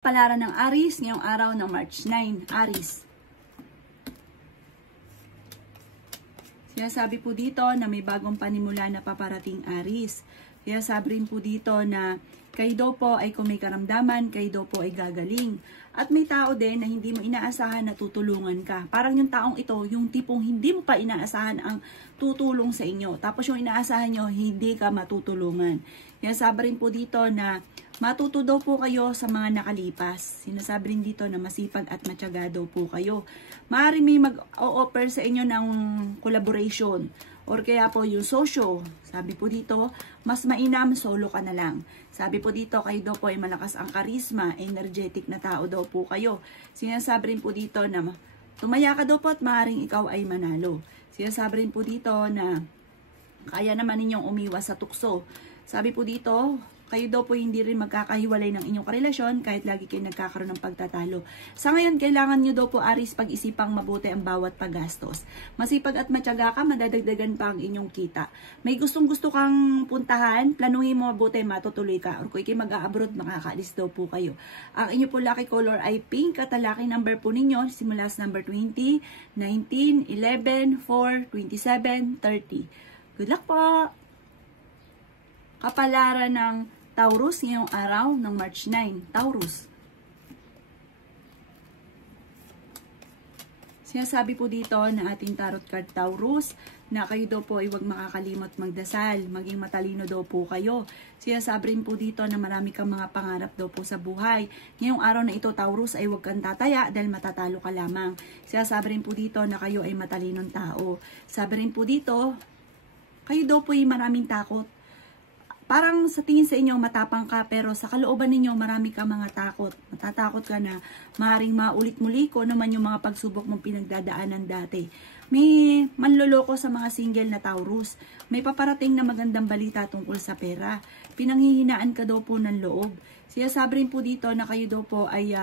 Palaran ng Aries ngayong araw ng March 9. Aries. Sinasabi po dito na may bagong panimula na paparating, Aries. Sinasabi rin po dito na kayo daw po ay kung may karamdaman, kayo daw po ay gagaling. At may tao din na hindi mo inaasahan na tutulungan ka. Parang yung taong ito, yung tipong hindi mo pa inaasahan ang tutulong sa inyo. Tapos yung inaasahan nyo, hindi ka matutulungan. Sinasabi rin po dito na matuto daw po kayo sa mga nakalipas. Sinasabi rin dito na masipag at matyaga daw po kayo. Maaaring may mag-o-offer sa inyo ng collaboration or kaya po yung sosyo. Sabi po dito, mas mainam solo ka na lang. Sabi po dito, kayo daw po ay malakas ang karisma, energetic na tao daw po kayo. Sinasabi rin po dito na tumaya ka daw po at maaaring ikaw ay manalo. Sinasabi rin po dito na kaya naman ninyong umiwas sa tukso. Sabi po dito, kayo daw po hindi rin magkakahiwalay ng inyong karelasyon kahit lagi kayo nagkakaroon ng pagtatalo. Sa ngayon, kailangan nyo daw po, Aries, pag-isipang mabuti ang bawat paggastos. Masipag at matyaga ka, madadagdagan pa ang inyong kita. May gustong-gusto kang puntahan, planuhin mo mabuti, matutuloy ka. Or kung ikay mag-a-abroad, makakaalis daw po kayo. Ang inyo po lucky color ay pink at ang lucky number po ninyo, simula sa number 20, 19, 11, 4, 27, 30. Good luck po! Kapalaran ng Taurus ngayong araw ng March 9. Taurus. Sinasabi po dito na ating tarot card Taurus na kayo daw po ay huwag makakalimot magdasal. Maging matalino daw po kayo. Sinasabi rin po dito na marami kang mga pangarap daw po sa buhay. Ngayong araw na ito, Taurus, ay huwag kang tataya dahil matatalo ka lamang. Sinasabi rin po dito na kayo ay matalinong tao. Sabi rin po dito, kayo daw po ay maraming takot. Parang sa tingin sa inyo matapang ka pero sa kalooban ninyo marami ka mga takot. Matatakot ka na maaaring maulit muli ko naman yung mga pagsubok mong pinagdadaanan dati. May manloloko sa mga single na Taurus. May paparating na magandang balita tungkol sa pera. Pinanghihinaan ka daw po ng loob. Sinasabi rin po dito na kayo daw po ay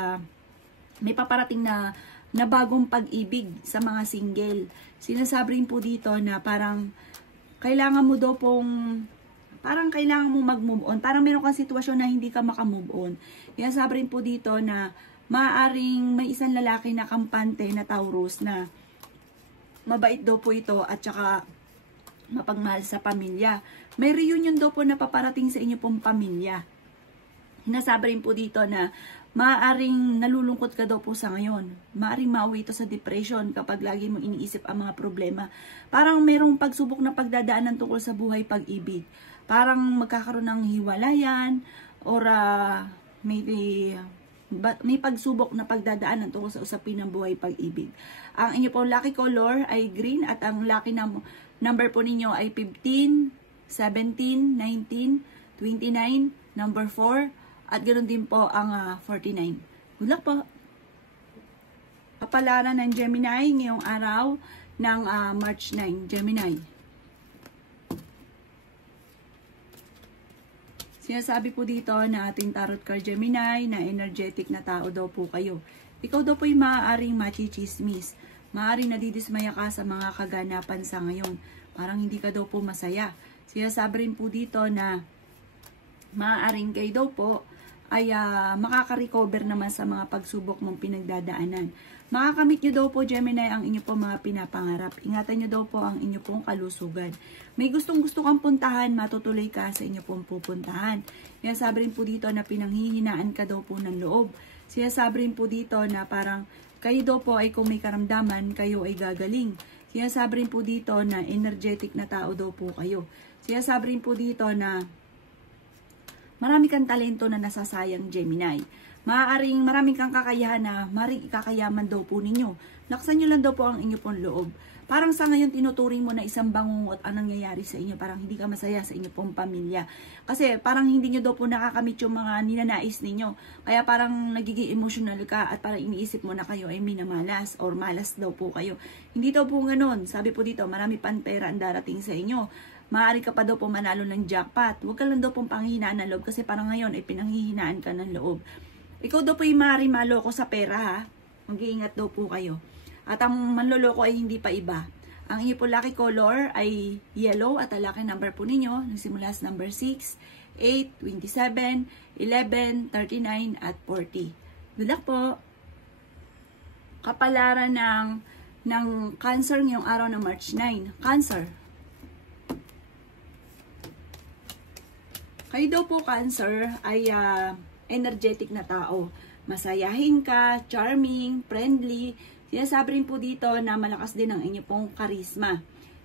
may paparating na bagong pag-ibig sa mga single. Sinasabi rin po dito na parang kailangan mo daw pong kailangan mo mag-move on. Parang meron kang sitwasyon na hindi ka maka-move on. Kaya sabi rin po dito na maaaring may isang lalaki na kampante na Taurus na mabait daw po ito at saka mapagmahal sa pamilya. May reunion daw po na paparating sa inyo pong pamilya. Nasabi rin po dito na maaaring nalulungkot ka daw po sa ngayon. Maaaring mauwi ito sa depression kapag lagi mo iniisip ang mga problema. Parang merong pagsubok na pagdadaanan tungkol sa buhay pag-ibig. Parang magkakaroon ng hiwalayan or may pagsubok na pagdadaanan tungkol sa usapin ng buhay pag-ibig. Ang inyo pong lucky color ay green at ang lucky number po ninyo ay 15, 17, 19, 29, number 4, at ganoon din po ang 49. Good luck po! Kapalaran ng Gemini ngayong araw ng March 9. Gemini. Sinasabi po dito na ating tarot card Gemini na energetic na tao daw po kayo. Ikaw daw po ay maaaring machichismis. Maaaring nadidismaya ka sa mga kaganapan sa ngayon. Parang hindi ka daw po masaya. Sinasabi rin po dito na maaaring kayo daw po ay makaka-recover naman sa mga pagsubok mong pinagdadaanan. Makakamit nyo daw po, Gemini, ang inyo po mga pinapangarap. Ingatan nyo daw po ang inyo pong kalusugan. May gustong-gusto kang puntahan, matutuloy ka sa inyo pong pupuntahan. Sinasabi rin po dito na pinanghihinaan ka daw po ng loob. Sinasabi rin po dito na parang kayo daw po ay kung may karamdaman, kayo ay gagaling. Sinasabi rin po dito na energetic na tao daw po kayo. Sinasabi rin po dito na marami kang talento na nasasayang, Gemini. Maaaring maraming kang kakayahan na maaaring ikakayaman daw po ninyo. Laksan nyo lang daw po ang inyo pong loob. Parang sa ngayon tinuturing mo na isang bangungot ang nangyayari sa inyo. Parang hindi ka masaya sa inyo pong pamilya. Kasi parang hindi nyo daw po nakakamit yung mga ninanais ninyo. Kaya parang nagiging emotional ka at parang iniisip mo na kayo ay minamalas or malas daw po kayo. Hindi daw po ganun. Sabi po dito, marami pang pera ang darating sa inyo. Maaari ka pa daw po manalo ng jackpot. Huwag ka lang daw pong panghihinaan ng loob kasi parang ngayon ay pinanghihinaan ka ng loob. Ikaw daw po yung maaaring maloko sa pera, ha? Mag-iingat daw po kayo. At ang manloloko ay hindi pa iba. Ang inyo po lucky color ay yellow at ang lucky number po ninyo nagsimula sa number 6, 8, 27, 11, 39 at 40. Good luck po. Kapalaran ng Cancer ngayong araw ng March 9. Cancer. Kayo daw po, Cancer, ay energetic na tao. Masayahin ka, charming, friendly. Sinasabi rin po dito na malakas din ang inyo pong karisma.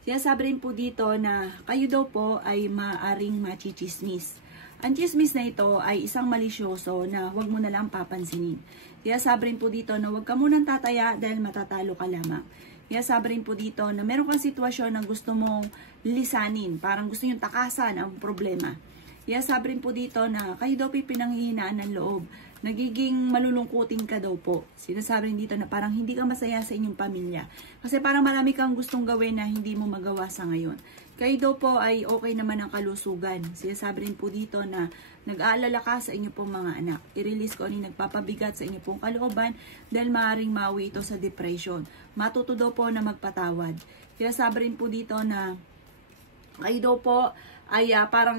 Sinasabi rin po dito na kayo daw po ay maaring machichismis. Ang chismis na ito ay isang malisyoso na huwag mo na lang papansinin. Sinasabi rin po dito na huwag ka munang tataya dahil matatalo ka lamang. Sinasabi rin po dito na meron kang sitwasyon na gusto mong lisanin, parang gusto nyo takasan ang problema. Sinasabi rin po dito na kayo daw po pinanghihinaan ng loob. Nagiging malulungkutin ka daw po. Sinasabi rin dito na parang hindi ka masaya sa inyong pamilya. Kasi parang marami kang gustong gawin na hindi mo magawa sa ngayon. Kayo daw po ay okay naman ang kalusugan. Sinasabi rin po dito na nag-aalala ka sa inyo pong mga anak. I-release ko ano yung nagpapabigat sa inyo pong kalooban dahil maaaring mawi ito sa depression. Matuto daw po na magpatawad. Sinasabi rin po dito na kayo daw po ay parang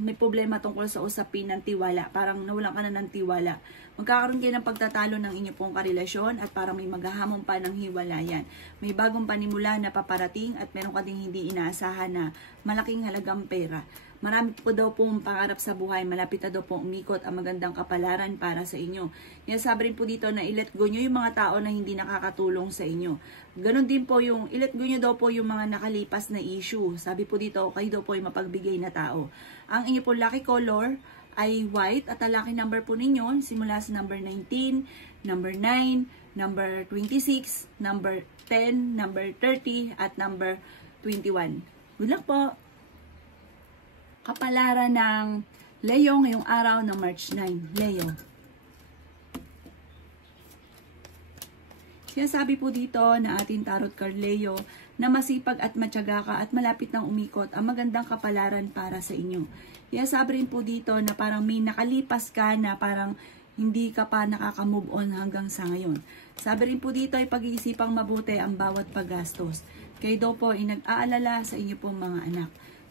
may problema tungkol sa usapin ng tiwala. Parang nawalan ka na ng tiwala. Magkakaroon kayo ng pagtatalo ng inyo pong karelasyon at parang may maghahamon pa ng hiwalayan. May bagong panimula na paparating at meron ka ding hindi inaasahan na malaking halagang pera. Marami po daw pong pangarap sa buhay. Malapit na daw pong umikot ang magandang kapalaran para sa inyo. Sabi rin po dito na i-let go nyo yung mga tao na hindi nakakatulong sa inyo. Ganon din po yung i-let go nyo daw po yung mga nakalipas na issue. Sabi po dito, kayo daw po yung mapagbigay na tao. Ang inyo po lucky color ay white at ang lucky number po ninyo simula sa number 19, number 9, number 26, number 10, number 30 at number 21. Good luck po! Kapalaran ng Leo ngayong araw ng March 9. Leo. Sinasabi po dito na ating tarot card Leo na masipag at matyaga ka at malapit nang umikot ang magandang kapalaran para sa inyo. Sinasabi rin po dito na parang may nakalipas ka na parang hindi ka pa nakaka-move on hanggang sa ngayon. Sabi rin po dito ay pag-iisipang mabuti ang bawat paggastos. Kayo daw po ay nag-aalala sa inyo pong mga anak.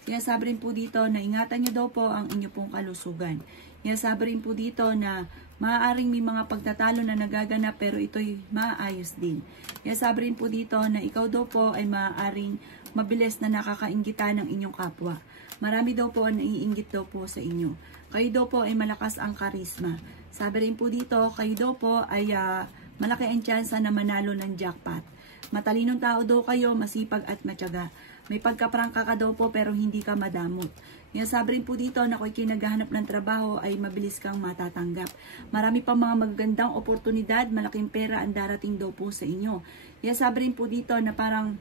Sinasabi rin po dito na ingatan nyo daw po ang inyo pong kalusugan. Sinasabi rin po dito na maaaring may mga pagtatalo na nagaganap pero ito'y maayos din. Sinasabi rin po dito na ikaw daw po ay maaaring mabilis na nakakainggitan ng inyong kapwa. Marami daw po ang naiinggit daw po sa inyo. Kayo daw po ay malakas ang karisma. Sabi rin po dito, kayo daw po ay malaki ang tsansa na manalo ng jackpot. Matalinong tao daw kayo, masipag at matyaga. May pagkaprangka ka daw po pero hindi ka madamot. Sabi rin po dito na kung kinaghahanap ng trabaho ay mabilis kang matatanggap. Marami pa mga magagandang oportunidad, malaking pera ang darating daw po sa inyo. Sabi rin po dito na parang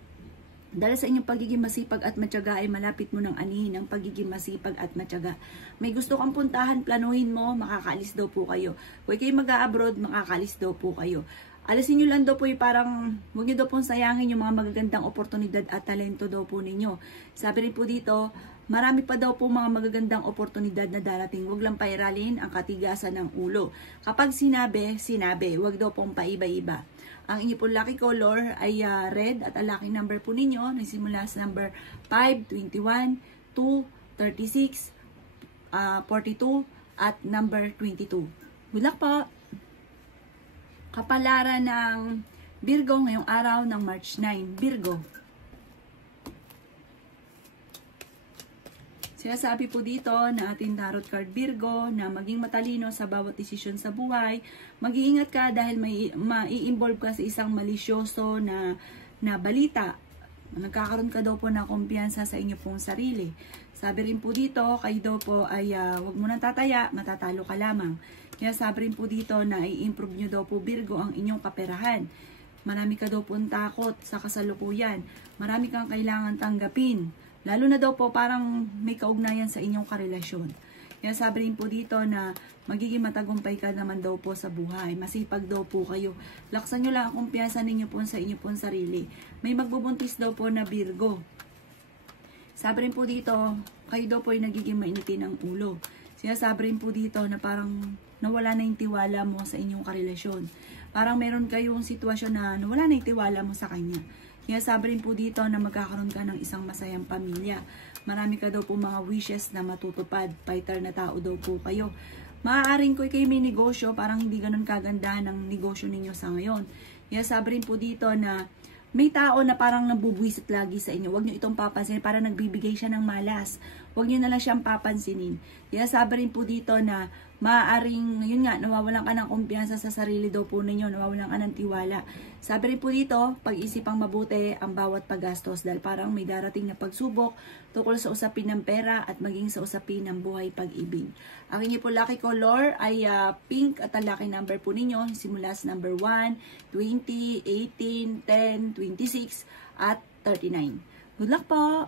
dahil sa inyong pagiging masipag at matyaga ay malapit mo ng anihin ang pagiging masipag at matyaga. May gusto kang puntahan, planuhin mo, makakaalis daw po kayo. Kung kayo mag-a-abroad, makakaalis daw po kayo. Alisin nyo lang daw po yung parang, huwag nyo daw pong sayangin yung mga magagandang oportunidad at talento daw po ninyo. Sabi rin po dito, marami pa daw po mga magagandang oportunidad na darating. Huwag lang pairalin ang katigasan ng ulo. Kapag sinabi, sinabi. Huwag daw pong paiba-iba. Ang inyo pong lucky color ay red at ang lucky number po ninyo nagsimula sa number 5, 21, 2, 36, 42 at number 22. Good luck po! Kapalaran ng Virgo ngayong araw ng March 9. Virgo. Sinasabi po dito na ating tarot card Virgo na maging matalino sa bawat desisyon sa buhay. Mag-iingat ka dahil mai-involve ka sa isang malisyoso na balita. Nagkakaroon ka daw po ng kumpiyansa sa inyo pong sarili. Sabi rin po dito, kayo daw po ay huwag mo nang tataya, matatalo ka lamang. Kaya sabi rin po dito na i-improve nyo daw po Virgo ang inyong kaperahan. Marami ka daw po takot sa kasalukuyan. Marami kang kailangan tanggapin. Lalo na daw po parang may kaugnayan sa inyong karelasyon. Kaya sabi rin po dito na magiging matagumpay ka naman daw po sa buhay. Masipag daw po kayo. Laksan nyo lang ang kumpiyansa ninyo po sa inyo pong sarili. May magbubuntis daw po na Virgo. Sabi rin po dito, kayo daw po ay nagiging mainitin ang ulo. Sinasabi rin po dito na parang nawala na yung tiwala mo sa inyong karelasyon. Parang meron kayong sitwasyon na nawala na yung tiwala mo sa kanya. Kaya sabi rin po dito na magkakaroon ka ng isang masayang pamilya. Marami ka daw po mga wishes na matutupad. Fighter na tao daw po kayo. Maaaring ko kayo may negosyo, parang hindi ganun kaganda ng negosyo ninyo sa ngayon. Kaya sabi rin po dito na may tao na parang nabubwisit lagi sa inyo. Huwag nyo itong papansinin, parang nagbibigay siya ng malas. Huwag nyo na lang siyang papansinin. Kaya sabi rin po dito na maaaring, yun nga, nawawalan ka ng kumpiyansa sa sarili daw po ninyo, nawawalan ka ng tiwala. Sabi rin po dito, pag-isipang mabuti ang bawat paggastos dahil parang may darating na pagsubok tungkol sa usapin ng pera at maging sa usapin ng buhay pag-ibig. Ang inyo po lucky color ay pink at ang lucky number po ninyo simula sa number 1, 20, 18, 10, 26 at 39. Good luck po!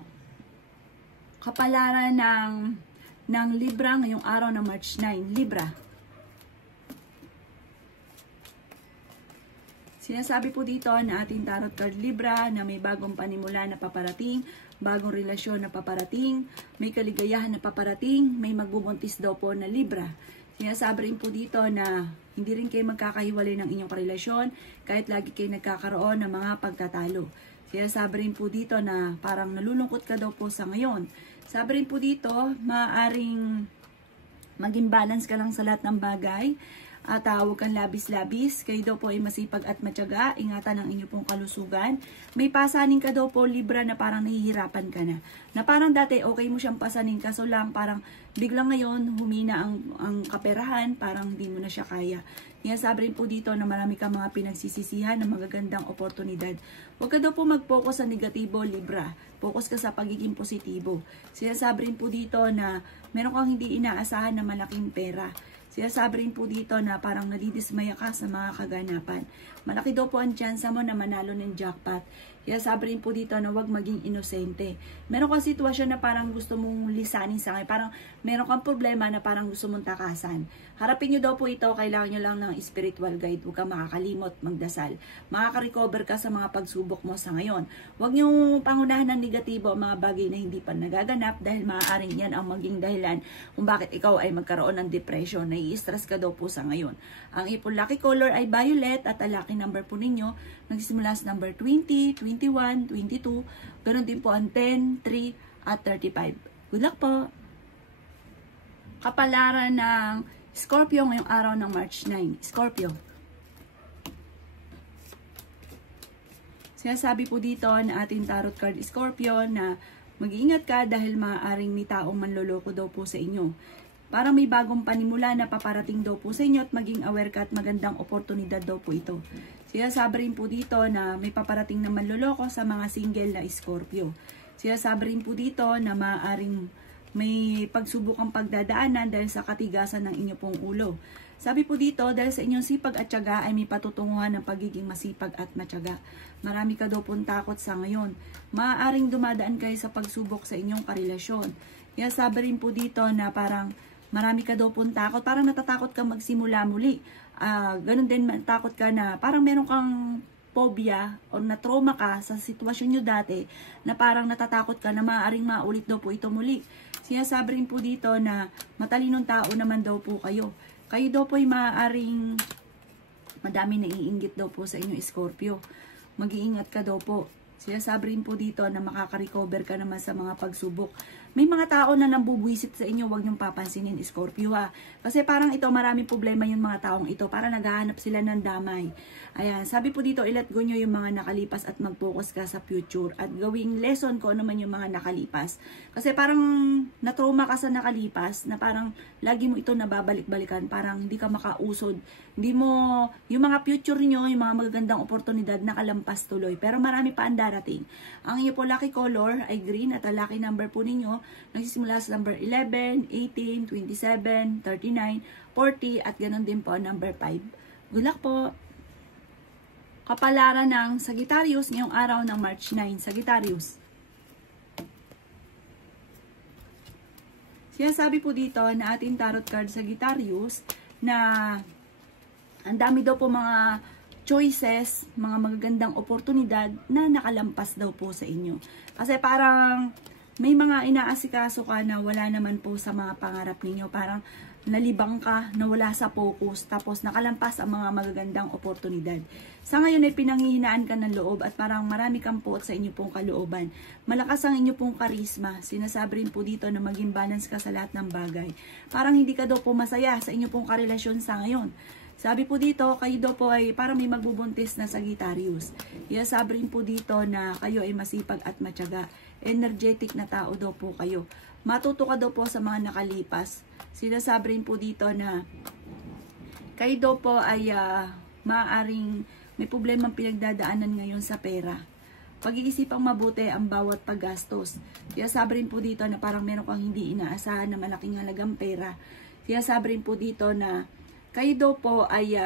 Kapalaran ng Libra ngayong araw ng March 9. Libra. Sinasabi po dito na ating tarot card Libra na may bagong panimula na paparating, bagong relasyon na paparating, may kaligayahan na paparating, may magbubuntis daw po na Libra. Sinasabi rin po dito na hindi rin kayo magkakahiwalay ng inyong karelasyon kahit lagi kayo nagkakaroon ng mga pagtatalo. Sinasabi rin po dito na parang nalulungkot ka daw po sa ngayon. Sabi rin po dito, maaaring maging balance ka lang sa lahat ng bagay at huwag kang labis-labis. Kayo daw po ay masipag at matyaga. Ingatan ang inyo pong kalusugan. May pasanin ka daw po, Libra, na parang nahihirapan ka na. Na parang dati okay mo siyang pasanin, kaso lang parang biglang ngayon humina ang kaperahan, parang hindi mo na siya kaya. Kaya sabi rin po dito na marami kang mga pinagsisisihan na magagandang oportunidad. Huwag ka daw po mag-focus sa negatibo, Libra. Focus ka sa pagiging positibo. Sinasabi rin po dito na meron kang hindi inaasahan na malaking pera. Sinasabi rin po dito na parang nadidismaya ka sa mga kaganapan. Malaki daw po ang tsansa mo na manalo ng jackpot. Kaya sabi rin po dito na huwag maging inosente. Meron kang sitwasyon na parang gusto mong lisanin sa ngayon. Parang meron kang problema na parang gusto mong takasan. Harapin nyo daw po ito. Kailangan nyo lang ng spiritual guide. Huwag kang makakalimot, magdasal. Makaka-recover ka sa mga pagsubok mo sa ngayon. Huwag nyo pangunahan ng negatibo ang mga bagay na hindi pa nagaganap dahil maaaring yan ang maging dahilan kung bakit ikaw ay magkaroon ng depression. Nai-stress ka daw po sa ngayon. Ang ipon lucky color ay violet at ang lucky number po ninyo nagsimula sa number 20, 21, 22, ganoon din po ang 10, 3, at 35. Good luck po! Kapalaran ng Scorpio ngayong araw ng March 9. Scorpio. Sinasabi po dito na ating tarot card Scorpio na mag-iingat ka dahil maaaring may taong manloloko daw po sa inyo. Parang may bagong panimula na paparating daw po sa inyo at maging aware ka at magandang oportunidad daw po ito. Sinasabi rin po dito na may paparating na manloloko sa mga single na Scorpio. Sinasabi rin po dito na maaaring may pagsubukang pagdadaanan dahil sa katigasan ng inyo pong ulo. Sabi po dito, dahil sa inyong sipag at tiyaga ay may patutunguhan ng pagiging masipag at matyaga. Marami ka daw pong takot sa ngayon. Maaaring dumadaan kayo sa pagsubok sa inyong karelasyon. Kaya sabi rin po dito na parang marami ka daw pong takot. Parang natatakot ka magsimula muli. Ganun din, takot ka na parang meron kang phobia o na-trauma ka sa sitwasyon nyo dati na parang natatakot ka na maaaring maulit daw po ito muli. Sinasabi rin po dito na matalinong tao naman daw po kayo. Kayo daw po ay maaaring madami naiinggit daw po sa inyo, Scorpio. Mag-iingat ka daw po. Sinasabi rin po dito na makaka-recover ka naman sa mga pagsubok. May mga tao na nambubwisit sa inyo, huwag niyong papansinin, Scorpio ha. Kasi parang ito, maraming problema yung mga taong ito. Para naghahanap sila ng damay. Ayan, sabi po dito, i-let go nyo yung mga nakalipas at mag-focus ka sa future. At gawing lesson ko ano man yung mga nakalipas. Kasi parang na-trauma ka sa nakalipas, na parang lagi mo ito nababalik-balikan. Parang hindi ka makausod. Hindi mo, yung mga future nyo, yung mga magagandang oportunidad, nakalampas tuloy. Pero marami pa ang darating. Ang inyo po lucky color ay green at ang lucky number po ninyo nagsisimula sa number 11, 18, 27, 39, 40 at ganoon din po number 5. Good luck po! Kapalaran ng Sagittarius ngayong araw ng March 9. Sagittarius. Sinasabi po dito na ating tarot card Sagittarius na ang dami daw po mga choices, mga magagandang oportunidad na nakalampas daw po sa inyo. Kasi parang may mga inaasikaso ka na wala naman po sa mga pangarap ninyo. Parang nalibang ka, nawala sa focus, tapos nakalampas ang mga magagandang oportunidad. Sa ngayon ay pinanghihinaan ka ng loob at parang marami kang puot sa inyo pong kalooban. Malakas ang inyo pong karisma. Sinasabi rin po dito na maging balance ka sa lahat ng bagay. Parang hindi ka daw po masaya sa inyo pong karelasyon sa ngayon. Sabi po dito, kayo daw po ay parang may magbubuntis na Sagittarius. Sabi rin po dito na kayo ay masipag at matyaga. Energetic na tao daw po kayo. Matuto ka daw po sa mga nakalipas. Sinasabi rin po dito na kayo daw po ay maaaring may problemang pinagdadaanan ngayon sa pera. Pag-iisipang mabuti ang bawat paggastos. Sabi rin po dito na parang meron kang hindi inaasahan na malaking halagang pera. Sabi rin po dito na kayo daw po ay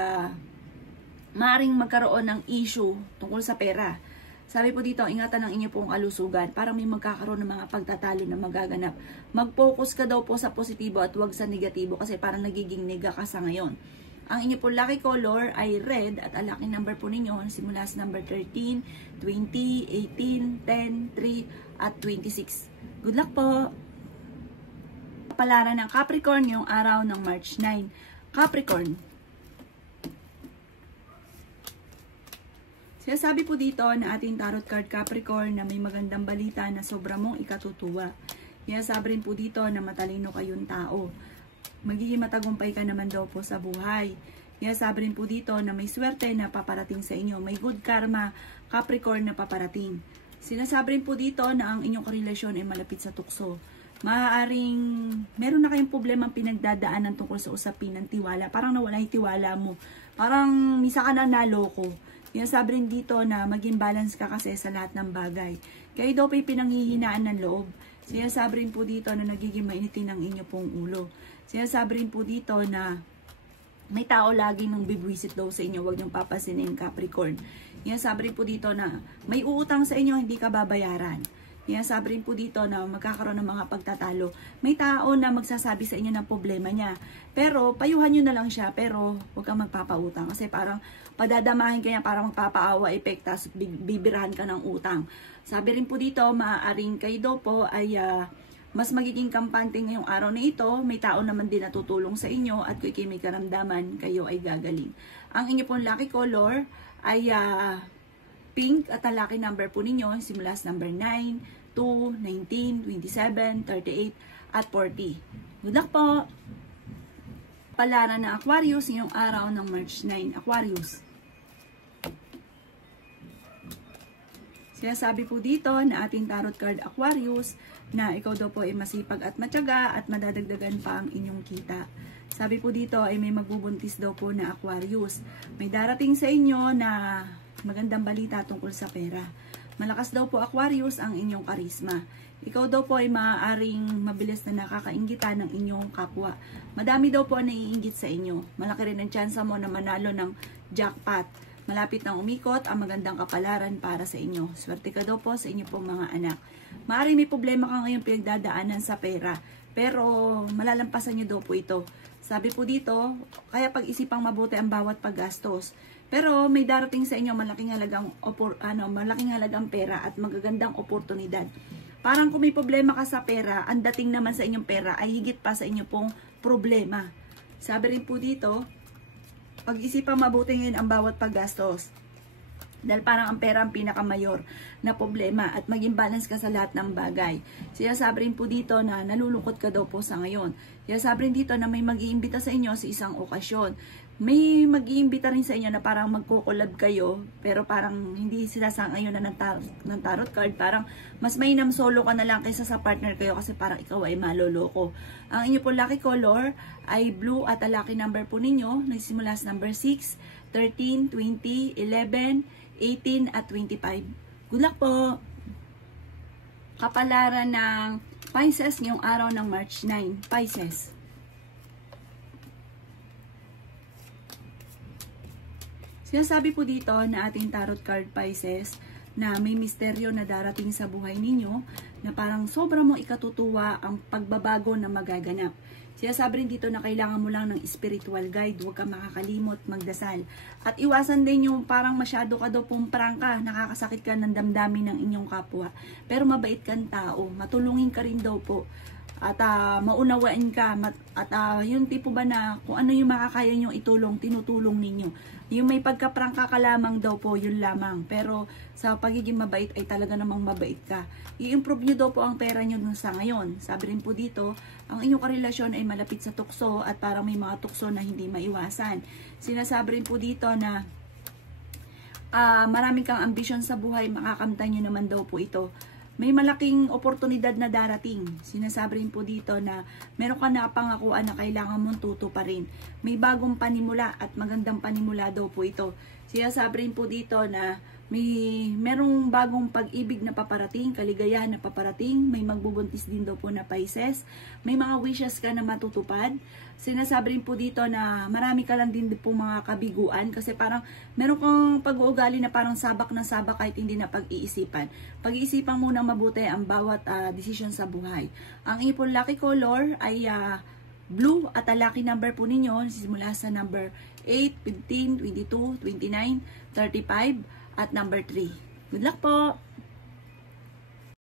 maaaring magkaroon ng issue tungkol sa pera. Sabi po dito, ingatan ang inyo pong kalusugan para may magkakaroon ng mga pagtatalo na magaganap. Mag-focus ka daw po sa positibo at huwag sa negatibo kasi parang nagiging nega ka sa ngayon. Ang inyo pong lucky color ay red at ang lucky number po ninyo simula sa number 13, 20, 18, 10, 3 at 26. Good luck po! Kapalaran ng Capricorn yung araw ng March 9. Capricorn. Sinasabi po dito na ating tarot card Capricorn na may magandang balita na sobra mong ikatutuwa. Sinasabi rin po dito na matalino kayong tao. Magiging matagumpay ka naman daw po sa buhay. Sinasabi rin po dito na may swerte na paparating sa inyo. May good karma Capricorn na paparating. Sinasabi rin po dito na ang inyong karelasyon ay malapit sa tukso. Maaaring meron na kayong problemang pinagdadaanan tungkol sa usapin ng tiwala. Parang nawala yung tiwala mo. Parang misa ka na naloko. Sabi rin dito na maging balance ka kasi sa lahat ng bagay. Kayo daw pa'y pinanghihinaan ng loob. Sinasabi rin po dito na nagiging mainitin ang inyo pong ulo. Sinasabi rin po dito na may tao lagi nang bibwisit daw sa inyo. Huwag niyong papasinin Capricorn. Sinasabi rin po dito na may uutang sa inyo, hindi ka babayaran. Sabi rin po dito na magkakaroon ng mga pagtatalo. May tao na magsasabi sa inyo ng problema niya. Pero payuhan nyo na lang siya, pero huwag kang magpapautang. Kasi parang padadamahin ka niya, parang magpapaawa effect, tapos bibirahan ka ng utang. Sabi rin po dito, maaaring kayo daw po ay mas magiging kampante ngayong araw na ito. May tao naman din natutulong sa inyo at kung may karamdaman, kayo ay gagaling. Ang inyo pong lucky color ay pink at ang lucky number po ninyo simula sa number 9, 2, 19, 27, 38 at 40. Good luck po! Palaran ng Aquarius ngayong araw ng March 9. Aquarius. Sinasabi po dito na ating tarot card Aquarius na ikaw daw po ay masipag at matyaga at madadagdagan pa ang inyong kita. Sabi po dito ay may magbubuntis daw po na Aquarius. May darating sa inyo na magandang balita tungkol sa pera. Malakas daw po Aquarius ang inyong karisma. Ikaw daw po ay maaaring mabilis na nakakainggitan ng inyong kapwa. Madami daw po ang naiinggit sa inyo. Malaki rin ang tsansa mo na manalo ng jackpot. Malapit nang umikot ang magandang kapalaran para sa inyo. Swerte ka daw po sa inyo pong mga anak. Maaaring may problema ka ngayon pinagdadaanan sa pera. Pero malalampasan nyo daw po ito. Sabi po dito, kaya pag-isipang mabuti ang bawat paggastos. Pero may darating sa inyo malaking halagang pera at magagandang oportunidad. Parang kung may problema ka sa pera, ang dating naman sa inyong pera ay higit pa sa inyo pong problema. Sabi rin po dito, pag-isipang mabuti ngayon ang bawat paggastos. Dahil parang ang pera ang pinakamayor na problema at maging balance ka sa lahat ng bagay. Sinasabi rin po dito na nalulungkot ka daw po sa ngayon. Sinasabi rin dito na may mag-iimbita sa inyo sa isang okasyon. May mag-iimbita rin sa inyo na parang magko-collab kayo, pero parang hindi sila sa ngayon na ng tarot card. Parang mas mainam solo ka na lang kaysa sa partner kayo kasi parang ikaw ay maloloko. Ang inyo po lucky color ay blue at ang lucky number po ninyo nagsimula sa number 6, 13, 20, 11, 18 at 25. Good luck po! Kapalaran ng Pisces ngayong araw ng March 9. Pisces. Sinasabi po dito na ating tarot card Pisces na may misteryo na darating sa buhay ninyo na parang sobrang mo ikatutuwa ang pagbabago na magaganap. Sinasabi rin dito na kailangan mo lang ng spiritual guide, huwag ka makakalimot, magdasal. At iwasan din yung parang masyado ka daw pong prangka, nakakasakit ka ng damdamin ng inyong kapwa. Pero mabait kang tao, matulungin ka rin daw po. at maunawain ka at yung tipo ba na kung ano yung makakaya nyo itulong, tinutulong ninyo. Yung may pagkaprangka ka lamang daw po, yun lamang. Pero sa pagiging mabait ay talaga namang mabait ka. I-improve nyo daw po ang pera nyo sa ngayon. Sabi rin po dito, ang inyong karelasyon ay malapit sa tukso at parang may mga tukso na hindi maiwasan. Sinasabi rin po dito na maraming kang ambisyon sa buhay, makakamtan nyo naman daw po ito. May malaking oportunidad na darating. Sinasabi rin po dito na meron ka na pangakuan na kailangan mong tutuparin. May bagong panimula at magandang panimula daw po ito. Sinasabi rin po dito na merong bagong pag-ibig na paparating, kaligayahan na paparating, may magbubuntis din daw po na Pisces, may mga wishes ka na matutupad. Sinasabi rin po dito na marami ka lang din po mga kabiguan kasi parang meron kang pag-uugali na parang sabak na sabak kahit hindi na pag-iisipan. Pag-iisipan muna mabuti ang bawat decision sa buhay. Ang ipon lucky color ay blue at ang lucky number po ninyo simula sa number 8, 15, 22, 29, 35 at number 3. Good luck po!